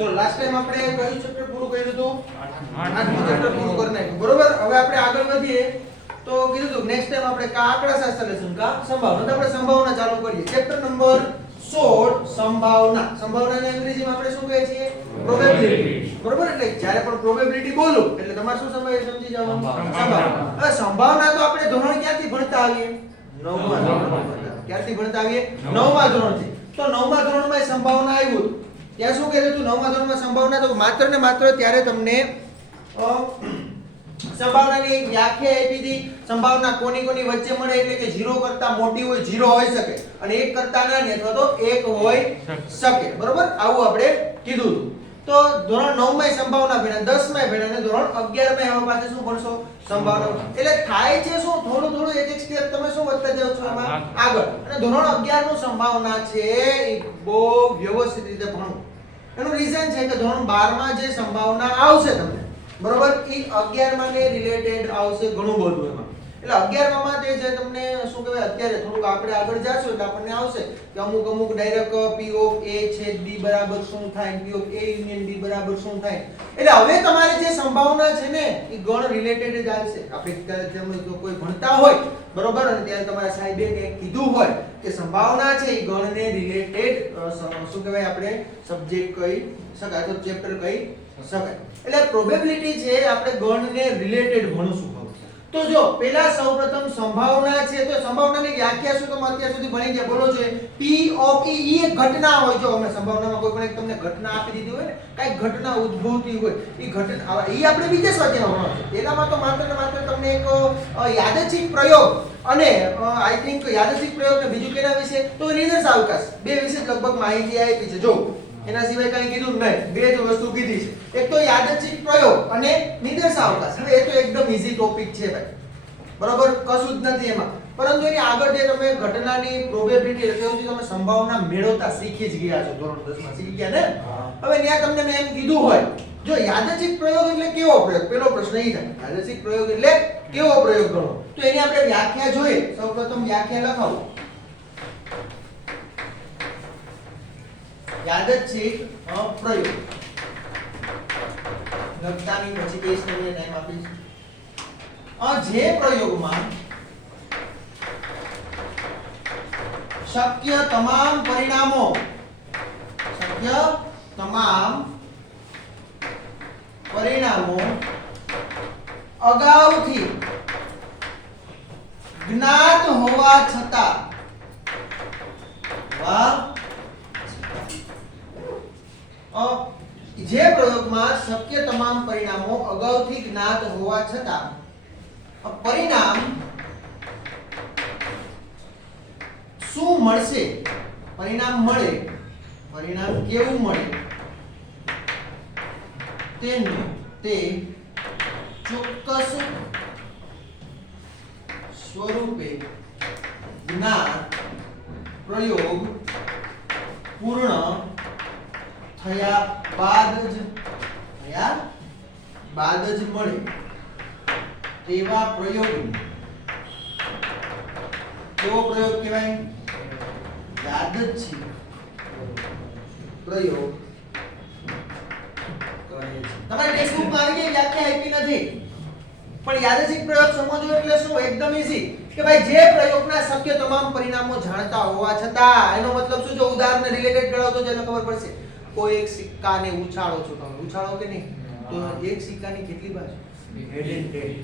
ચલો last time આપણે કયું ચેપ્ટર પૂરું કર્યું હતું? 8મું ચેપ્ટર પૂરું કરી નાખ્યું. બરોબર? હવે આપણે આગળ વધીએ તો કીધું હતું નેક્સ્ટ ટાઈમ આપણે કા આંકડાશાસ્ત્ર લેશું કા સંભાવના. તો આપણે સંભાવના ચાલુ કરીએ. ચેપ્ટર નંબર 16 સંભાવના. સંભાવનાને અંગ્રેજીમાં આપણે શું કહીએ છીએ? પ્રોબેબિલિટી. બરોબર? એટલે જ્યારે પણ પ્રોબેબિલિટી બોલું એટલે તમારે શું સમજી જવાનું? સંભાવના. હવે સંભાવના તો આપણે ધોરણ ક્યાંથી ભણતા આવીએ? 9મા ધોરણમાં. ક્યારથી ભણતા આવીએ? 9મા ધોરણથી. તો 9મા ધોરણમાં સંભાવના આવ્યું હતું. ત્યાં શું કહેતું હતું 9મા ધોરણમાં સંભાવના? તો માત્ર ને માત્ર ત્યારે તમને સંભાવનાની એક વ્યાખ્યા આપી હતી. સંભાવના કોની કોની વચ્ચે મળે એટલે કે 0 કરતા મોટી હોય 0 હોઈ શકે અને 1 કરતા નાની અથવા તો 1 હોઈ શકે. બરોબર? આવું આપણે કીધું હતું. તો ધોરણ 9 માં સંભાવના ભણ્યા, 10 માં ભણ્યા અને ધોરણ 11 માં હવે પાછા શું ભણશો? સંભાવના. એટલે થાય છે શું થોડું થોડું એક એક સ્ટેપ તમે શું વધતા જાવ છો એમાં આગળ. અને ધોરણ 11 નું સંભાવના છે એ બહુ વ્યવસ્થિત રીતે ભણવું. એનું રીઝન છે કે ધોરણ 12 માં જે સંભાવના આવશે તમને, બરોબર, એ 11 માં ને રિલેટેડ આવશે ઘણું બધું એમાં. એટલે 11 માં તે જે તમને શું કહેવાય અત્યારે થોડુંક આપણે આગળ જાશું એટલે આપણને આવશે કે અમુક ડાયરેક્ટ P of A છેદ B બરાબર શું થાય, P of A union B બરાબર શું થાય. એટલે હવે તમારી જે સંભાવના છે ને એ ગણ રિલેટેડ જ આવશે. આપણે ત્યારે તમે જો કોઈ ભણતા હોય બરોબર અને ત્યારે તમારા સાહેબે કંઈક કીધું હોય કે સંભાવના છે એ ગણને રિલેટેડ શું કહેવાય આપણે સબ્જેક્ટ કહી શકાય તો ચેપ્ટર કહી શકાય. એટલે પ્રોબેબિલિટી છે આપણે ગણને રિલેટેડ ભણશું. તો જો પહેલા સૌપ્રથમ સંભાવના છે તો સંભાવનાની વ્યાખ્યા શું તમે અત્યાર સુધી ભણી ગયા? બોલો છે P of E એક ઘટના હોય. જો અમે સંભાવનામાં કોઈ પણ એક તમને ઘટના આપી દીધી હોય ને, કઈ ઘટના ઉદ્ભવતી હોય એ ઘટના એ આપણે બીજા સ્વાધ્યાયમાં ભણવાનું છે. પહેલામાં તો માત્ર ને માત્ર તમને એક યાદચ્છિક પ્રયોગ અને આઈ થિંક યાદચ્છિક પ્રયોગ ને બીજું કેના વિશે તો નિદર્શ અવકાશ બે વિશે લગભગ માહિતી આપી છે. જો એના સિવાય કઈ કીધું નહીં, બે જ વસ્તુ કીધી છે. એક તો યાદચ્છિક પ્રયોગ અને નિદર્શ અવકાશ. હવે એ તો એકદમ ઈઝી ટોપિક છે ભાઈ, બરોબર, કશું જ નથી એમાં. પરંતુ એની આગળ જે તમે ઘટનાની પ્રોબેબિલિટી એટલે કે તમે સંભાવના મેળવતા શીખી જ ગયા છો, ધોરણ 10 માં શીખી ગયા ને. હવે ત્યાં તમને મેં એમ કીધું હોય જો યાદચ્છિક પ્રયોગ એટલે કેવો પ્રયોગ, પેલો પ્રશ્ન એ થાય યાદચ્છિક પ્રયોગ એટલે કેવો પ્રયોગ ગણો. તો એની આપણે વ્યાખ્યા જોઈએ. સૌપ્રથમ વ્યાખ્યા લખાવો. યાદચ્છિક પ્રયોગ લખતાની પછી પેજ તમને ટાઈમ આપીશ. જે પ્રયોગમાં શક્ય તમામ પરિણામો અગાઉથી જ્ઞાત હોવા છતાં જે પ્રયોગમાં શક્ય તમામ પરિણામો અગાઉથી જ્ઞાત હોવા છતાં પરિણામ શું મળશે, પરિણામ મળે, પરિણામ કેવું મળે તે ચોક્કસ સ્વરૂપે જ્ઞાત પ્રયોગ પૂર્ણ થયા બાદ જ મળે તેવા પ્રયોગને કેવો પ્રયોગ કહેવાય? યાદચ્છિક પ્રયોગ કહે છે. તમારી ટેક્સ્ટબુકમાં આવી ગઈ વ્યાખ્યા આપી નથી, પણ યાદચ્છિક પ્રયોગ સમજવો એટલે શું? એકદમ ઈઝી કે ભાઈ જે પ્રયોગના શક્ય તમામ પરિણામો જાણતા હોવા છતાં, એનો મતલબ શું? જો ઉદાહરણ રિલેટેડ કરાવો તો જેને ખબર પડશે. કોઈ એક સિક્કાને ઉછાળો છો તમે, ઉછાળો કે નહીં? તો એક સિક્કાની કેટલી બાજુ?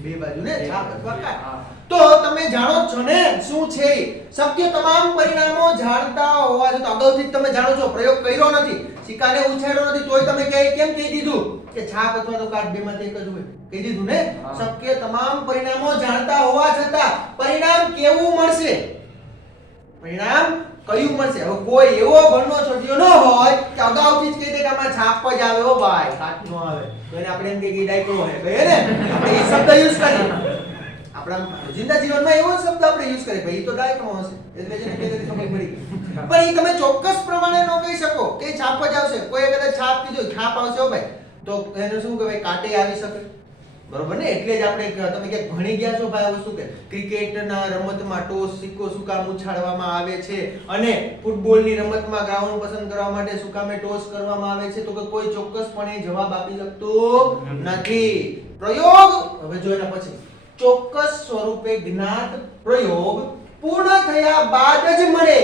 બે બાજુ ને, છાપ અથવા કાટ. તો તમે જાણો છો ને શું છે શક્ય તમામ પરિણામો જાણતા હોવા છતાં અગાઉથી તમે જાણો છો, પ્રયોગ કર્યો નથી, સિક્કાને ઉછાળ્યો નથી, તોય તમે કેમ કહી દીધું કે છાપ અથવા તો કાટ બેમાંથી એક જ હોય? કહી દીધું ને. શક્ય તમામ પરિણામો જાણતા હોવા છતાં પરિણામ કેવું મળશે, પરિણામ કયું મળશે? હવે કોઈ એવો ભણનો છોડ્યો ન હોય કે અગાઉથી જ કહી દે કે આમાં છાપ જ આવે હો ભાઈ, કાટ નો આવે, તો એને આપણે એમ કે ડાયક્રો હે કહે ને, આપણે એ શબ્દ યુઝ કરીએ. આપણા રોજિંદા જીવનમાં એવો શબ્દ આપણે યુઝ કરીએ ભાઈ એ તો ડાયક્રો હશે એટલે જેને કહેતી ખબર પડી. પણ એ તમે ચોક્કસ પ્રમાણે ન કહી શકો કે છાપ જ આવશે. કોઈ કદાચ છાપ કીધું છાપ આવશે હો ભાઈ, તો એને શું કહેવાય? કાટે આવી શકે, બરોબર ને? એટલે જ આપણે તમે ક્યાંક ભણી ગયા છો ભાઈ આ વસ્તુ કે ક્રિકેટના રમતમાં ટોસ સિક્કો શું કામ ઉછાળવામાં આવે છે અને ફૂટબોલની રમતમાં ગ્રાઉન્ડ પસંદ કરવા માટે શું કામે ટોસ કરવામાં આવે છે? તો કે કોઈ ચોક્કસપણે જવાબ આપી શકતું નથી. પ્રયોગ હવે જો એના પછી ચોક્કસ સ્વરૂપે જ્ઞાત પ્રયોગ પૂર્ણ થયા બાદ જ મળે.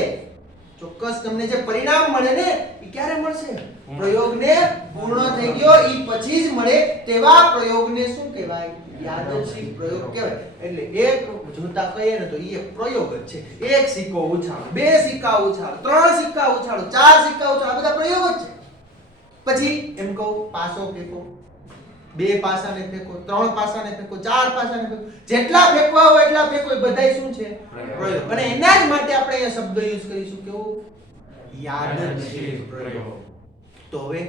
ચોક્કસ તમને જે પરિણામ મળે ને એ ક્યારે મળશે? પ્રયોગને પૂર્ણ થઈ ગયો ઈ પછી જ મળે તેવા પ્રયોગને શું કહેવાય? યાદચ્છિક પ્રયોગ કહેવાય. એટલે એક જોતા કહીએ ને તો ઈ એક પ્રયોગ જ છે. એક સિક્કો ઉછાળો, બે સિક્કા ઉછાળો, ત્રણ સિક્કા ઉછાળો, ચાર સિક્કા ઉછાળો, આ બધા પ્રયોગ જ છે. પછી એમ કહું પાસો ફેંકો, બે પાસાને ફેંકો, ત્રણ પાસાને ફેંકો, ચાર પાસાને ફેંકો, જેટલા ફેંકવા હોય એટલા ફેંકો, એ બધાય શું છે? પ્રયોગ. અને એના જ માટે આપણે અહીંયા શબ્દ યુઝ કરીશું કેવું? યાદચ્છિક પ્રયોગ. તો હવે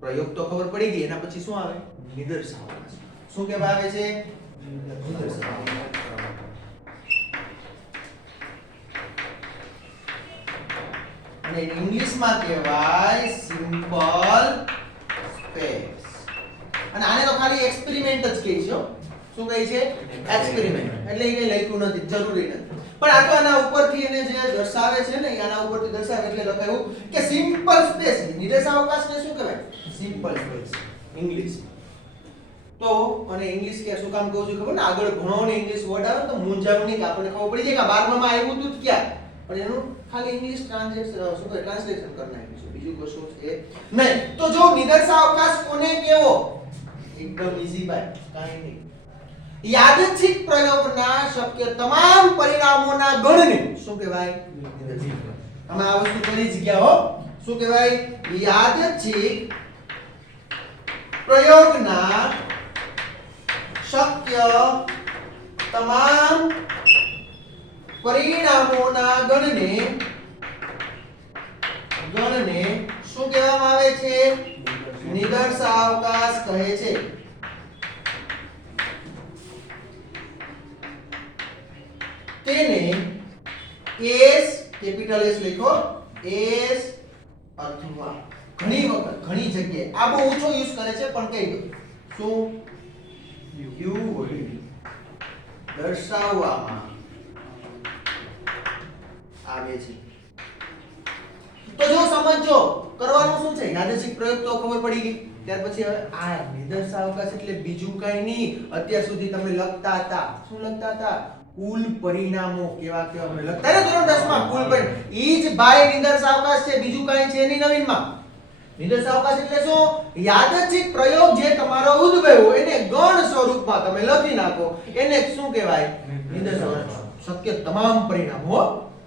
પ્રયોગ તો ખબર પડી ગઈ, એના પછી શું આવે? નિદર્શાવકાશ. શું કહેવા આવે છે? નિદર્શાવકાશ. અને ઇંગ્લિશમાં કહેવાય સિમ્પલ સ્પેસ. અને આને તો ખાલી એક્સપેરિમેન્ટ જ કહે છે. શું કહે છે? એક્સપેરિમેન્ટ. એટલે એ કઈ લખ્યું નથી, જરૂરી નથી. પણ આ તો આના ઉપરથી એને જે દર્શાવે છે ને, આના ઉપરથી દર્શાવે એટલે લખાયું કે સિમ્પલ સ્પેસ. નિર્દેશાવકાશને શું કહેવાય? Simple space English. તો અને ઇંગ્લિશ કે શું કામ કહું છું ખબર ને? આગળ ભણો ને ઇંગ્લિશ વર્ડ આવે તો મૂંઝાવ નહીં, કે આપણને ખબર પડી જાય કે 12મા માં આવ્યું હતું ક્યાં, પણ એનું ખાલી ઇંગ્લિશ ટ્રાન્સલેશન કરી નાખ્યું છે, બીજું કશું છે નહીં. તો જો નિર્દેશાવકાશ કોને કેવો? એકદમ ઈઝી ભાઈ, કાંઈ નહીં. યાદચ્છિક પ્રયોગના શક્ય તમામ પરિણામોના ગણને શું કહેવાય? તમે આ વસ્તુ કરી જ ગયા હો. શું કહેવાય? યાદચ્છિક પ્રયોગના શક્ય તમામ પરિણામોના ગણને શું કહેવામાં આવે છે? નિદર્શાવકાશ કહે છે. તેને S કેપિટલ S લખો, S અથવા ઘણી વખત ઘણી જગ્યાએ આ બહુ ઓછો યુઝ કરે છે પણ કહી દો શું U વડે દર્શાવવામાં આવે છે. તો જો સમજો કરવાનું શું છે? યાદચ્છિક પ્રયોગ તો ખબર પડી ગઈ. ત્યાર પછી હવે આ નિદર્શાવકાશ એટલે બીજું કઈ નહીં. અત્યાર સુધી તમે લખતા હતા, શું લખતા હતા? કુલ પરિણામો કેવા કેવા અમે લખતા ને ધોરણ 10 માં. કુલ પરિણામ ઈ જ ભાઈ નિદર્શાવકાશ છે, બીજું કઈ છે નહીં નવીનમાં. નિદર્શાવકાશ એટલે શું? યાદચ્છિક પ્રયોગ જે તમારો ઉદ્ભવ્યો એને ગણ સ્વરૂપમાં તમે લખી નાખો, એને શું કહેવાય? નિદર્શાવકાશ. શક્ય તમામ પરિણામો,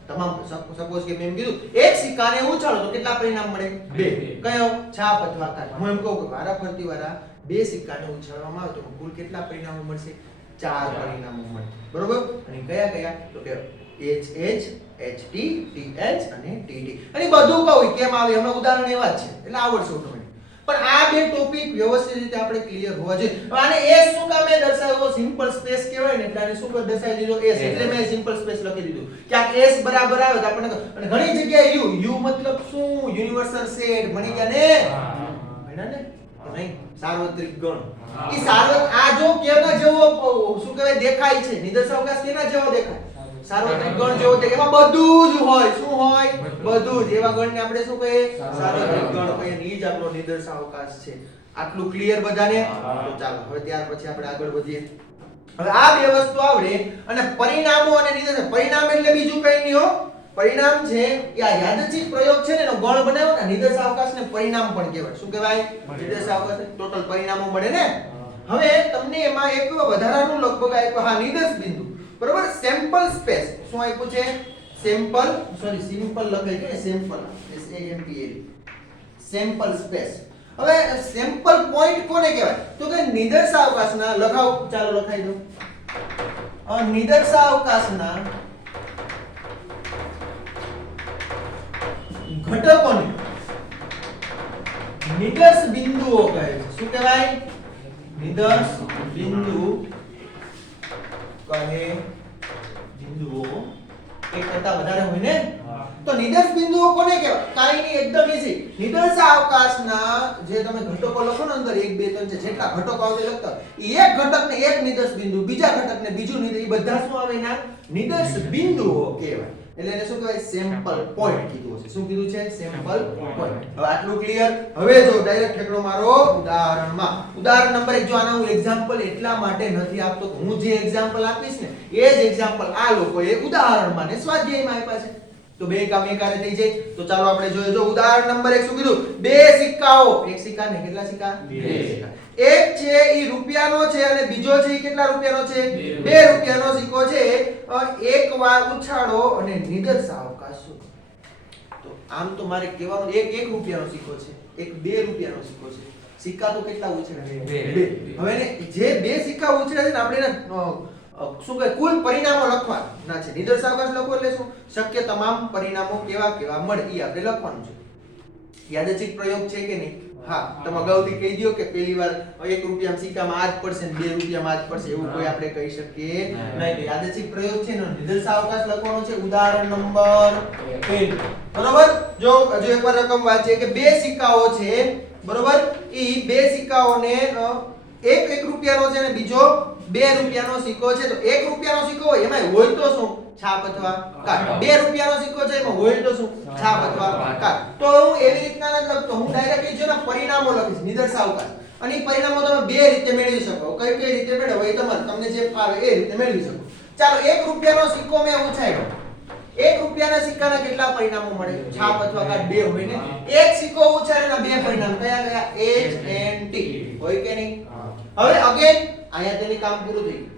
તમામ. સપોઝ કે મેં કીધું એક સિક્કાને ઉછાળો તો કેટલા પરિણામ મળે? બે. કયો? છાપ અથવા કાટ. હું એમ કહું કે વારાફરતી વારા બે સિક્કાને ઉછાળવામાં આવે તો કુલ કેટલા પરિણામો મળશે? 4 પરિણામો મળે. બરોબર? અને કયા કયા? તો કે HH, HT, TH અને TT. અને બધું કહું કેમ આવે હમણાં ઉદાહરણ એવા જ છે એટલે આવડશે ઓટોમેટિક. પણ આ બે ટોપિક વ્યવસ્થિત રીતે આપણે ક્લિયર હોવા જોઈએ. આને S શું કામે દર્શાવ્યો? સિમ્પલ સ્પેસ કહેવાય ને એટલે આને શું દર્શાવી દીધો? S. એટલે મેં સિમ્પલ સ્પેસ લખી દીધું. ક્યાંક S બરાબર આવે તો આપણને અને ઘણી જગ્યાએ U મતલબ શું? Universal set. ભણી ગયા ને? ભણ્યા ને? નહીં, સાર્વત્રિક ગણ. ઈ આ જો કેના જેવો શું કહેવાય દેખાય છે? નિદર્શાવકાશ કેના જેવો દેખાય? સાર્વત્રિક ગણ જેવો દેખાય. એમાં બધું જ હોય. શું હોય? બધું જ. એવા ગણને આપણે શું કહીએ? સાર્વત્રિક ગણ કહીએ. ઈ જ આપણો નિદર્શાવકાશ છે. આટલું ક્લિયર બધાને? તો ચાલો હવે ત્યાર પછી આપણે આગળ વધીએ. હવે આ બે વસ્તુ આવડે અને પરિણામો અને નિદર્શાવકાશ. પરિણામ એટલે બીજું કઈ નહીં હો. પરિણામ છે કે આ યાદચ્છિક પ્રયોગ છે ને એનો ગણ બનાવ્યો ને, નિદર્શાવકાશને પરિણામ પણ કહેવાય. શું કહેવાય? નિદર્શાવકાશ. ટોટલ પરિણામો મળે ને. હવે તમને એમાં એક વધારાનું લગભગ આપ્યું. હા, નિદર્શ બિંદુ. બરોબર? Sample space. શું આપ્યું છે? સેમ્પલ, સોરી સિમ્પલ લખાય છે, સેમ્પલ, SAMPL. Sample space. હવે સેમ્પલ પોઈન્ટ કોને કહેવાય? તો કે નિદર્શાવકાશના લખાવ, ચાલો લખાઈ દો. નિદર્શાવકાશના ઘટકોને નિદર્શ બિંદુઓ કહે છે. શું કહેવાય? નિદર્શ બિંદુ કહે. બિંદુઓ એક કરતા વધારે હોય ને તો નિદર્શ બિંદુઓ કોને કહેવાય? કાઈ નહીં, એકદમ ઈઝી. નિદર્શાવકાશના જે તમે ઘટકો લખો ને અંદર 1 2 3 જેટલા ઘટકો આવે લખતા, ઈ એક ઘટકને એક નિદર્શ બિંદુ, બીજા ઘટકને બીજું નિદર્શ, ઈ બધા શું આવે ના નિદર્શ બિંદુઓ કહેવાય. એટલે એને શું કહેવાય? સેમ્પલ પોઈન્ટ કીધું છે. શું કીધું છે? Sample point. હવે આટલું ક્લિયર. હવે જો ડાયરેક્ટ ઠેકડો મારો ઉદાહરણમાં. ઉદાહરણ નંબર 1 જો આના હું એક્ઝામ્પલ એટલા માટે નથી આપતો કે હું જે એક્ઝામ્પલ આપીશ ને એ જ એક્ઝામ્પલ આ લોકોએ ઉદાહરણમાં ને સ્વાધ્યાયમાં આપ્યા છે. તો બે કામ એકારે થઈ જાય. તો ચાલો આપણે જોઈએ. જો ઉદાહરણ નંબર 1 શું કીધું? બે સિક્કાઓ. એક સિક્કા ને કેટલા સિક્કા? બે સિક્કા. એક છે ઈ રૂપિયાનો છે અને બીજો છે ઈ કેટલા રૂપિયાનો છે? 2 રૂપિયાનો સિક્કો છે. એક વાર ઉછાળો અને નિદર્શાવકાશ શું? તો આમ તો મારે કહેવાનું એક 1 રૂપિયાનો સિક્કો છે, એક 2 રૂપિયાનો સિક્કો છે. સિક્કા તો કેટલા ઉછળ્યા? 2. હવે ને જે બે સિક્કા ઉછળ્યા છે ને આપણે એને શું કહે કુલ પરિણામો લખવાના છે. નિદર્શાવકાશ લખો એટલે શું? શક્ય તમામ પરિણામો કેવા કેવા મળે ઈ આપણે લખવાનું છે. યાદચ્છિક પ્રયોગ છે કે નહીં? હા, તમે અગાઉથી કહી દયો કે પહેલી વાર 1 રૂપિયાના સિક્કામાં આ જ પડશે ને 2 રૂપિયામાં આ જ પડશે એવું કોઈ આપણે કહી શકીએ નહીં. યાદચ્છિક પ્રયોગ છે ને નિદર્શાવકાશ લખવાનો છે. ઉદાહરણ નંબર 2 બરોબર. જો હજુ એકવાર રકમ વાંચીએ કે બે સિક્કાઓ છે બરોબર. ઈ બે સિક્કાઓને એક 1 રૂપિયાનો છે અને બીજો 2 રૂપિયાનો સિક્કો છે. તો 1 રૂપિયાનો સિક્કો હોય એમાં હોય તો શું? છાપ અથવા કાટ. 2 રૂપિયાનો સિક્કો છે એમાં હોય તો શું? છાપ અથવા કાટ. તો હું એવી રીતના નથી લખતો, હું ડાયરેક્ટલી જો ના પરિણામો લખીશ નિદર્શાવકાશ. અને એ પરિણામો તમે બે રીતે મેળવી શકો. કઈ કઈ રીતે મેળવો એ તમને જે ફાવે એ રીતે મેળવી શકો. ચાલો 1 રૂપિયાનો સિક્કો મેં ઉછાળ્યો. 1 રૂપિયાના સિક્કાના કેટલા પરિણામો મળે? છાપ અથવા કાટ બે હોય ને. એક સિક્કો ઉછાળ્યોના બે પરિણામ કયા કયા? H and T હોય કે નહીં? હવે અગેન અહીંયા તેની કામ પૂરું થઈ ગયું.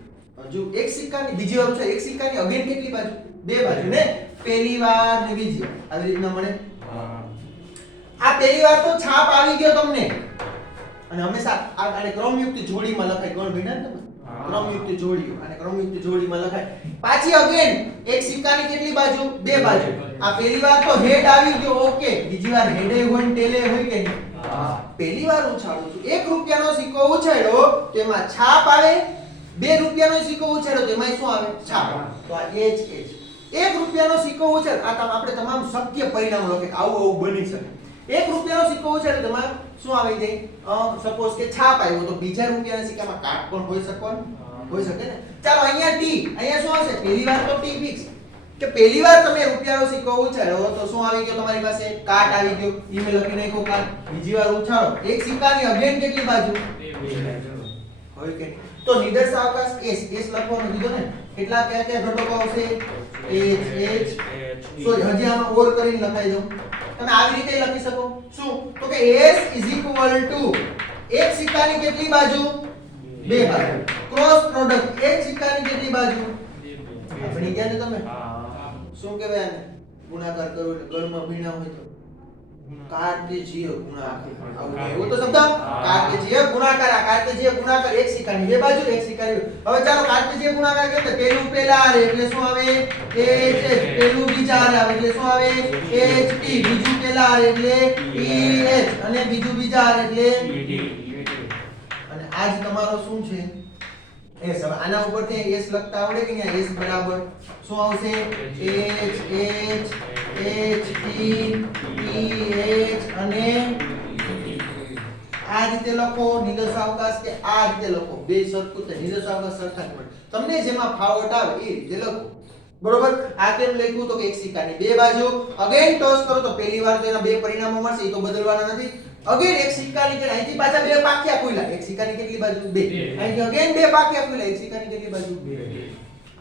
હજુ એક સિક્કાની બીજી વાર છે. એક સિક્કાની અગેન કેટલી બાજુ? બે બાજુ ને. પહેલી વાર ને બીજી વાર આવી રીતના મળે. આ પહેલી વાર તો છાપ આવી ગયો તમને. અને હંમેશા આને ક્રમયુક્ત જોડીમાં લખાય. કોણ ભણ્યા ને તમે? ક્રમયુક્ત જોડીઓ. અને ક્રમયુક્ત જોડીમાં લખાય. પાછી અગેન એક સિક્કાની કેટલી બાજુ? બે બાજુ. આ પહેલી વાર તો હેડ આવી ગયો ઓકે. બીજી વાર હેડે હોય ને ટેલે હોય કે નહીં? પહેલી વાર ઉછાળું છું. 1 રૂપિયાનો સિક્કો ઉછાળ્યો તો એમાં છાપ આવે. 2 રૂપિયાનો સિક્કો ઉછાળ્યો તો એમાં શું આવે? છાપ. તો આ H H. 1 રૂપિયાનો સિક્કો ઉછાળ આ આપણે તમામ શક્ય પરિણામો લખે. આવું બની શકે. 1 રૂપિયાનો સિક્કો ઉછાળ્યો તો એમાં શું આવી જાય? સપોઝ કે છાપ આવ્યો તો બીજા રૂપિયાના સિક્કામાં કાટ પણ હોઈ શકવાનો હોઈ શકે ને. ચાલો અહીંયા T. અહીંયા શું આવશે? પહેલી વાર તો T ફિક્સ. કે પહેલી વાર તમે રૂપિયાનો સિક્કો ઉછાળ્યો તો શું આવી ગયો તમારી પાસે? કાટ આવી ગયો. ઈ મે લખી નાખ્યો કાટ. બીજી વાર ઉછાળો એક સિક્કાની અગેન કેટલી બાજુ? હોય કે નહીં? તો નિદર્શાવકાશ S લખવાનું કીધું ને. કેટલા કયા કયા ઘટકો આવશે? H સોરી હજી આમાં ઓર કરીને લખાઈ દઉં. તમે આવી રીતે લખી શકો. શું? તો કે S એક સિક્કાની કેટલી બાજુ? બે બાજુ. ક્રોસ પ્રોડક્ટ એક સિક્કાની કેટલી બાજુ? આપણી ગયા ને તમે? શું કહેવાય આને? ગુણાકાર કરો એટલે ગણમાં ભીણા હોય તો કાર્તેજીય ગુણાકાર. આવું એવું તો શબ્દ કાર્તેજીય ગુણાકાર. આ કાર્તેજીય ગુણાકાર એક સિક્કાની બે બાજુ એક સિક્કાની. હવે ચાલો કાર્તેજીય ગુણાકાર કેમ કે પહેલું પેલા આરે એટલે શું આવે? H પહેલું બીજા આરે આવે એટલે શું આવે? HT. બીજું પેલા આરે એટલે EH અને બીજું બીજા આરે એટલે અને આજ તમારો શું છે? S. હવે આના ઉપરથી S લખતા આવડે કે નહીં? S બરાબર શું આવશે? H T EH અને આ રીતે લખો નિદર્શાવકાશ કે આ રીતે લખો. બે સરખું તો નિદર્શાવકાશ સરખા જ મળે. તમને જેમાં ફાવટ આવે એ રીતે લખો. બરોબર. આ કેમ લખ્યું તો કે એક સિક્કાની બે બાજુ. અગેન ટોસ કરો તો પહેલી વાર તો એના બે પરિણામો મળશે. એ તો બદલવાના નથી. અગેન એક સિક્કાની કે અહીંથી પાછા બે પાક્યા ખુલ્લા. એક સિક્કાની કેટલી બાજુ? બે. અહીંથી અગેન બે પાક્યા ખુલ્લા. એક સિક્કાની કેટલી બાજુ? બે.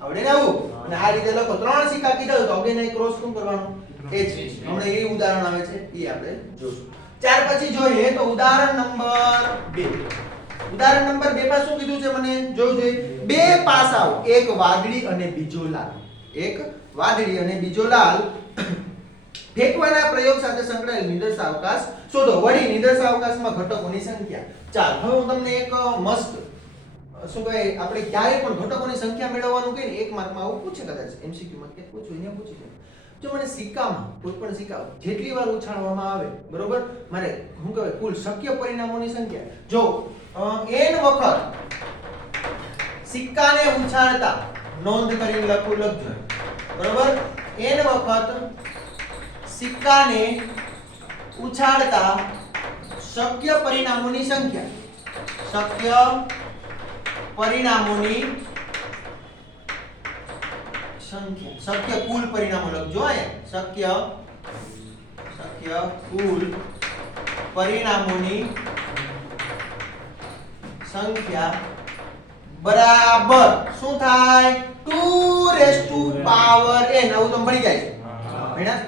આવડે ને આવું? અને આ રીતે લખો. 3 સિક્કા કીધા તો અગેન અહીં ક્રોસ શું કરવાનું? H. હમણાં એ ઉદાહરણ આવે છે એ આપણે જોશું. ત્યાર પછી જોઈએ તો ઉદાહરણ નંબર 2. ઉદાહરણ નંબર 2 માં શું કીધું છે મને જોવું જોઈએ. બે પાસાઓ એક વાદળી અને બીજો લાલ. એક વાદળી અને બીજો લાલ ફેંકવાના પ્રયોગ સાથે સંકળાયેલ નિદર્શાવકાશ શોધો. વળી નિદર્શાવકાશમાં ઘટકોની સંખ્યા. ચાલ હવે હું તમને એક મસ્ત શું કહે આપણે ક્યારે પણ ઘટકોની સંખ્યા મેળવવાનું કે એક માર્કમાં આવું પૂછે કદાચ MCQ માં કે પૂછું અહીંયા પૂછી છે. જો મને સિક્કામાં કોઈ પણ સિક્કા જેટલી વાર ઉછાળવામાં આવે બરોબર મારે શું કહેવાય કુલ શક્ય પરિણામોની સંખ્યા. જો n વખત સિક્કાને ઉછાળતા નોંધ કરીને લખજો બરોબર. n વખત સિક્કાને ઉછાળતા શક્ય પરિણામોની સંખ્યા. શક્ય પરિણામોની સંખ્યા. શક્ય કુલ પરિણામો લખજો અહીંયા. શક્ય કુલ પરિણામોની સંખ્યા બરાબર શું થાય? 2n. આવું તો મળી જાય ભણ્યા.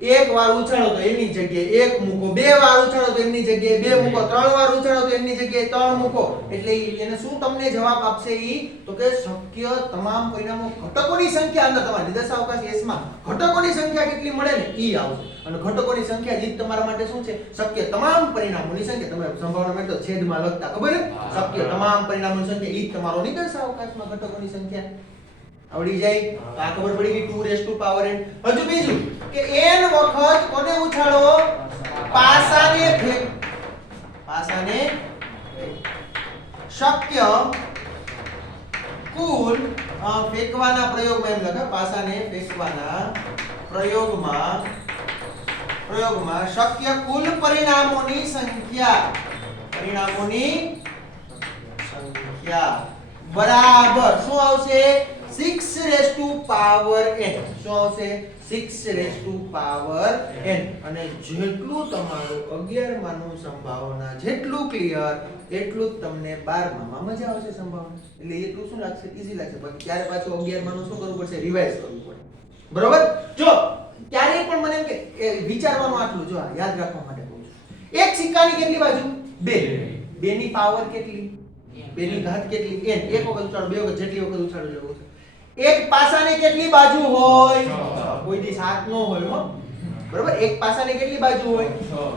એક વાર ઉછાળો તો એની જગ્યાએ એક મૂકો, બે વાર ઉછાળો તો એની જગ્યાએ બે મૂકો, ત્રણ વાર ઉછાળો તો એની જગ્યાએ ત્રણ મૂકો. એટલે એને શું તમને જવાબ આપશે ઈ? તો કે શક્ય તમામ પરિણામો ઘટકોની સંખ્યા અંદર તમારી નિદર્શાવકાશ S માં ઘટકોની સંખ્યા કેટલી મળે ને ઈ આવશે. અને ઘટકોની સંખ્યા ઈ તમારા માટે શું છે? શક્ય તમામ પરિણામોની સંખ્યા. તમે સંભાવના માટે છેદમાં લખતા ખબર છે? શક્ય તમામ પરિણામોની સંખ્યા ઈ તમારો નિદર્શાવકાશમાં ઘટકોની સંખ્યા. આવડી જાય તો આ ખબર પડી ગઈ 2n. હજુ બીજું કે n વખત કોને ઉછાળો? પાસાને ફેંક. પાસાને શક્ય કુલ ફેંકવાના પ્રયોગમાં એમ લખે. પાસાને ફેંકવાના પ્રયોગમાં શક્ય કુલ પરિણામોની સંખ્યા. પરિણામોની સંખ્યા બરાબર શું આવશે? 6n. શું આવશે? 6n. અને જેટલું તમારું 11 માનું સંભાવના જેટલું ક્લિયર એટલું જ તમને 12 માં મજા આવશે સંભાવના. એટલે એટલું શું લાગશે? ઈઝી લાગશે. પણ ત્યારે પાછું 11 માનું શું કરવું પડશે? રિવાઇઝ કરવું પડે. બરોબર? જો ત્યારે પણ મને એમ કે વિચારવાનું આટલું જો યાદ રાખવા માટે કહું છું. એક સિક્કાની કેટલી બાજુ? 2. 2 ની પાવર કેટલી? 2 ની ઘાત કેટલી? n. એક વખત ઉછાળો, બે વખત જેટલી વખત ઉછાળો લેવો છે. એક પાસાની કેટલી બાજુ હોય? 6. કોઈ દી 7 નો હોય હો. બરોબર? એક પાસાની કેટલી બાજુ હોય?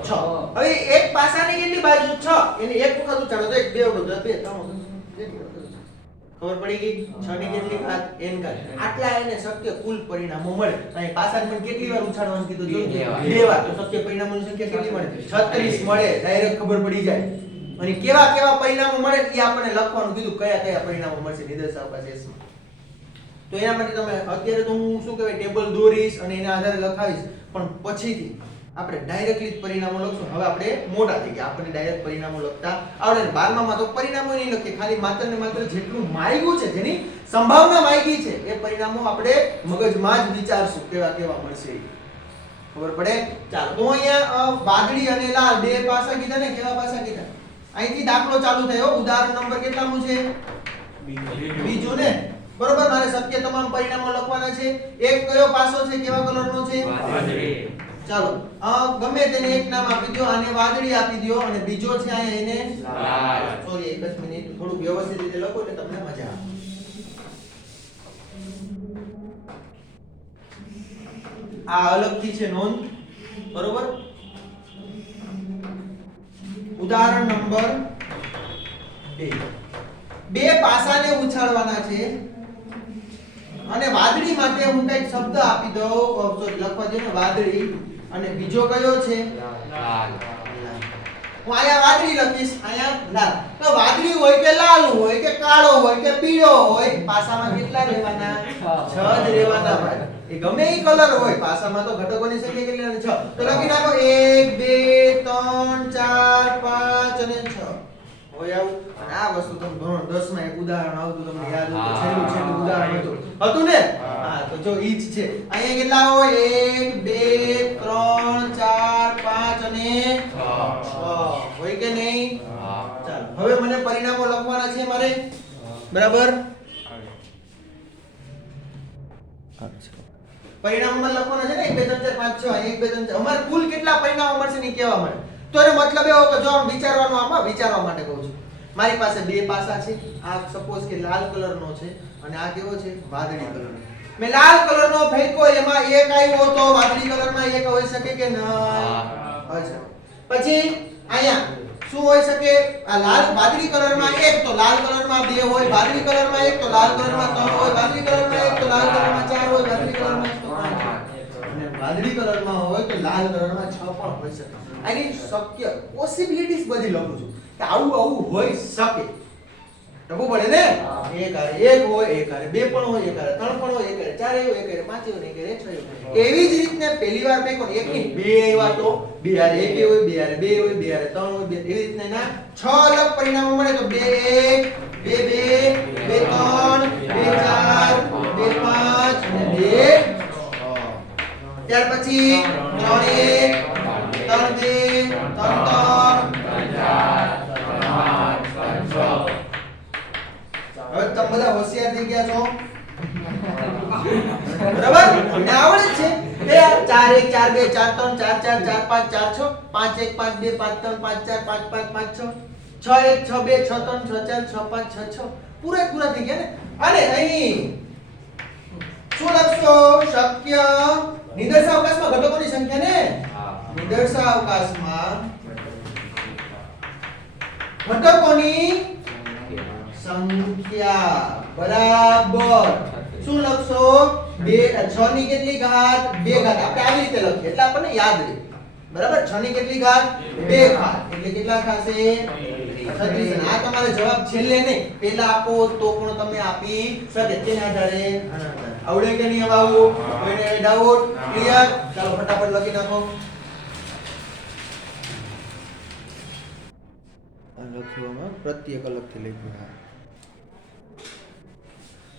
6. હવે એક પાસાની કેટલી બાજુ? 6. એને એક વખત ઉછાળો તો એક, બે વખત, બે, ત્રણ વખત. ખબર પડી ગઈ? 6 ની કેટલી ઘાત? n ઘાત. આટલા એને શક્ય કુલ પરિણામો મળે. અહીં પાસાને પણ કેટલી વાર ઉછાળવાનું કીધું? બે વાર. તો શક્ય પરિણામોની સંખ્યા કેટલી મળે? 36 મળે. ડાયરેક્ટ ખબર પડી જાય. અને કેવા કેવા પરિણામો મળે એ આપણને લખવાનું કીધું. કયા કયા પરિણામો મળશે નિદર્શાવકાશ S માં. તો એના માટે તમે અત્યારે તો હું શું કહેવાય ટેબલ દોરીશ અને એના આધારે લખાવીશ, પણ પછીથી આપણે ડાયરેક્ટલી જ પરિણામો લખશું. હવે આપણે મોટા થઈ ગયા, આપણને ડાયરેક્ટ પરિણામો લખતા આવડે. 12મા માં તો પરિણામો નહીં લખીએ, ખાલી માત્ર ને માત્ર જેટલું માંગ્યું છે, જેની સંભાવના માંગી છે એ પરિણામો આપણે મગજમાં જ વિચારશું કેવા કેવા મળશે. ખબર પડે? ચાલો તો અહીંયા વાદળી અને લાલ બે પાસા કીધા ને. કેવા પાસા કીધા? અહીંથી દાખલો ચાલુ થયો. ઉદાહરણ નંબર કેટલામું છે? બીજું ને. બરોબર? મારે શક્ય તમામ પરિણામો લખવાના છે. એક કયો પાસો છે? કેવા કલરનો છે? વાદળી. ચાલો ગમે તેને એક નામ આપી દો. આને વાદળી આપી દો અને બીજો છે અહીંયા એને લાલ. સોરી, એક જ મિનિટ, થોડું વ્યવસ્થિત રીતે લખો એટલે તમને મજા આવે. આ અલગથી છે નોંધ. બરોબર? ઉદાહરણ નંબર 2. બે પાસાને ઉછાળવાના છે અને વાદળી માટે હું કઈક શબ્દ આપી દઉં. સોરી, લખવા દે ને વાદળી. અને બીજો કયો છે? લાલ. હું અહીંયા વાદળી લખીશ, અહીંયા લાલ. તો વાદળી હોય કે લાલ હોય કે કાળો હોય કે પીળો હોય, પાસામાં કેટલા રહેવાના? 6 જ રહેવાના ભાઈ. એ ગમે એ કલર હોય, પાસામાં તો ઘટકોની સંખ્યા કેટલી છે? 6. તો લખી નાખો 1 2 3 4 5 અને 6. હોય આવું. અને આ વસ્તુ તમે ધોરણ 10 માં એક ઉદાહરણ આવતું તમને યાદ હોય તો છેલ્લું ઉદાહરણ હતું ને? હા, તો જો ઈ જ છે. અહીંયા કેટલા હોય? 1 2 3 4 5 અને 6 હોય કે નહીં? ચાલો હવે મને પરિણામો લખવાના છે મારે. બરાબર? પરિણામોમાં લખવાના છે ને 1 2 3 4 5 6. 1 2 3 4 અમારે કુલ કેટલા પરિણામો મળશે ને કેવા મળે? તો એનો મતલબ એવો કે જો આમ વિચારવાનું, આમાં વિચારવા માટે કહું છું. મારી પાસે બે પાસા છે. આ સપોઝ કે લાલ કલરનો છે અને આ કેવો છે? વાદળી કલરનો. મેં લાલ કલરનો ફેંક્યો, એમાં એક આવ્યો તો વાદળી કલરમાં એક હોઈ શકે કે નહીં? અચ્છા. પછી અહીંયા શું હોઈ શકે? આ લાલ વાદળી કલરમાં એક, તો લાલ કલરમાં બે હોય. વાદળી કલરમાં એક, તો લાલ કલરમાં ત્રણ હોય. વાદળી કલરમાં એક, તો લાલ કલરમાં ચાર હોય. વાદળી કલરમાં એક, તો પાંચ હોય. અને વાદળી કલરમાં હોય તો લાલ કલરમાં 6 પણ હોઈ શકે. આની શક્ય પોસિબિલિટીઝ બધી લખું છું કે આવું આવું હોઈ શકે. ટપુ પડે ને એક હારે એક હોય એક હારે બે પણ હોય એક હારે ત્રણ પણ હોય એક હારે ચાર હોય એક હારે પાંચ હોય એક હારે છ હોય એવી જ રીતને પહેલી વાર બે કોણ એક ની બે આવ્યા તો બે હારે એક હોય બે હારે બે હોય બે હારે ત્રણ હોય બે એવી રીતના એના છ અલગ પરિણામો મળે તો બે એક બે બે બે ત્રણ બે ચાર બે પાંચ અને બે ત્યાર પછી ત્રણ એક ત્રણ બે ત્રણ હવે તમે બધા હોશિયાર થઈ ગયા છો બરાબર મને આવડે છે બે 4 1 4 2 4 3 4 4 4 5 4 6 5 1 5 2 5 3 5 4 5 5 5 6 6 1 6 2 6 3 6 4 6 5 6 6 પૂરા થઈ ગયા ને અને અહીં શું લખશો શક્ય નિદર્શાવકાશમાં ઘટકોની સંખ્યા ને નિદર્શાવકાશમાં ઘટકોની સંખ્યા બરાબર શું લખશો 6 ની કેટલી ઘાત 2 ઘાત આપણે આવી રીતે લખીએ એટલે આપણને યાદ રહે બરાબર 6 ની કેટલી ઘાત 2 ઘાત એટલે કેટલા થશે 36 આ તમારે જવાબ છેલ્લે નહીં પહેલા આપો તો પણ તમે આપી શકે તેના આધારે આવડે કે નહીં આવું કોઈને ડાઉટ ક્લિયર ચાલો ફટાફટ લખી નાખો લખવામાં પ્રત્યેક અલગથી લખ્યું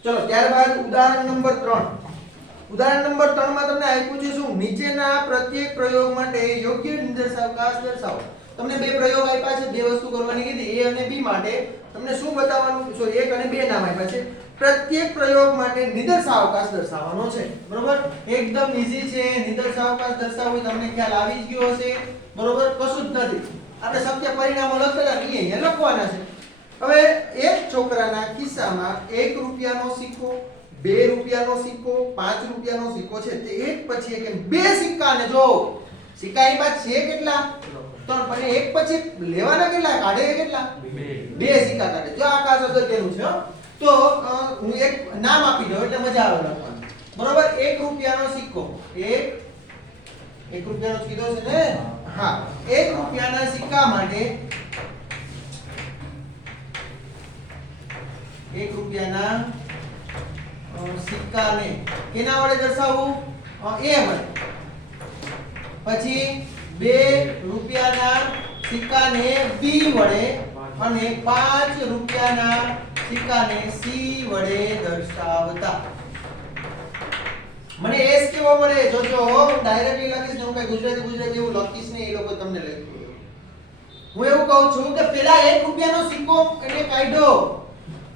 ચલો ત્યારબાદ ઉદાહરણ નંબર 3 ઉદાહરણ નંબર 3 માં તમને આપ્યું છે શું નીચેના પ્રત્યેક પ્રયોગ માટે યોગ્ય નિદર્શાવકાશ દર્શાવો તમને બે પ્રયોગ આપ્યા છે બે વસ્તુ કરવાની કીધી a અને b માટે તમને શું બતાવવાનું છે એક અને બે નામ આપ્યા છે પ્રત્યેક પ્રયોગ માટે નિદર્શાવકાશ દર્શાવવાનો છે બરોબર એકદમ ઈઝી છે નિદર્શાવકાશ દર્શાવવો તમને ખ્યાલ આવી જ ગયો હશે બરોબર કશું જ નથી આપણે શક્ય પરિણામો લખેલા નહીં અહીંયા લખવાના છે હવે એક છોકરાના ખિસ્સામાં 1 રૂપિયાનો સિક્કો 2 રૂપિયાનો સિક્કો 5 રૂપિયાનો સિક્કો છે તે એક પછી એક એમ બે સિક્કાને જો સિક્કાની પાસે છે કેટલા ત્રણ પણ એક પછી લેવાના કેટલા કાઢે કેટલા બે સિક્કા કાઢે જો આકાશ અગત્યનું છે તો હું એક નામ આપી દઉં એટલે મજા આવે લખવાનું બરોબર 1 રૂપિયાનો સિક્કો 1 રૂપિયાનો કીધો છે ને હા 1 રૂપિયાના સિક્કા માટે 1 રૂપિયાના સિક્કાને કેના વડે દર્શાવવું a વડે પછી 2 રૂપિયાના સિક્કાને b વડે અને 5 રૂપિયાના સિક્કાને c વડે દર્શાવતા મને s કેવો મળે જોજો ડાયરેક્ટલી લખીશ ને હું કઈ ગુજરાતી એવું લખીશ ને એ લોકો તમને લખ્યું હું એવું કહું છું કે પેલા 1 રૂપિયાનો સિક્કો એટલે કાઢ્યો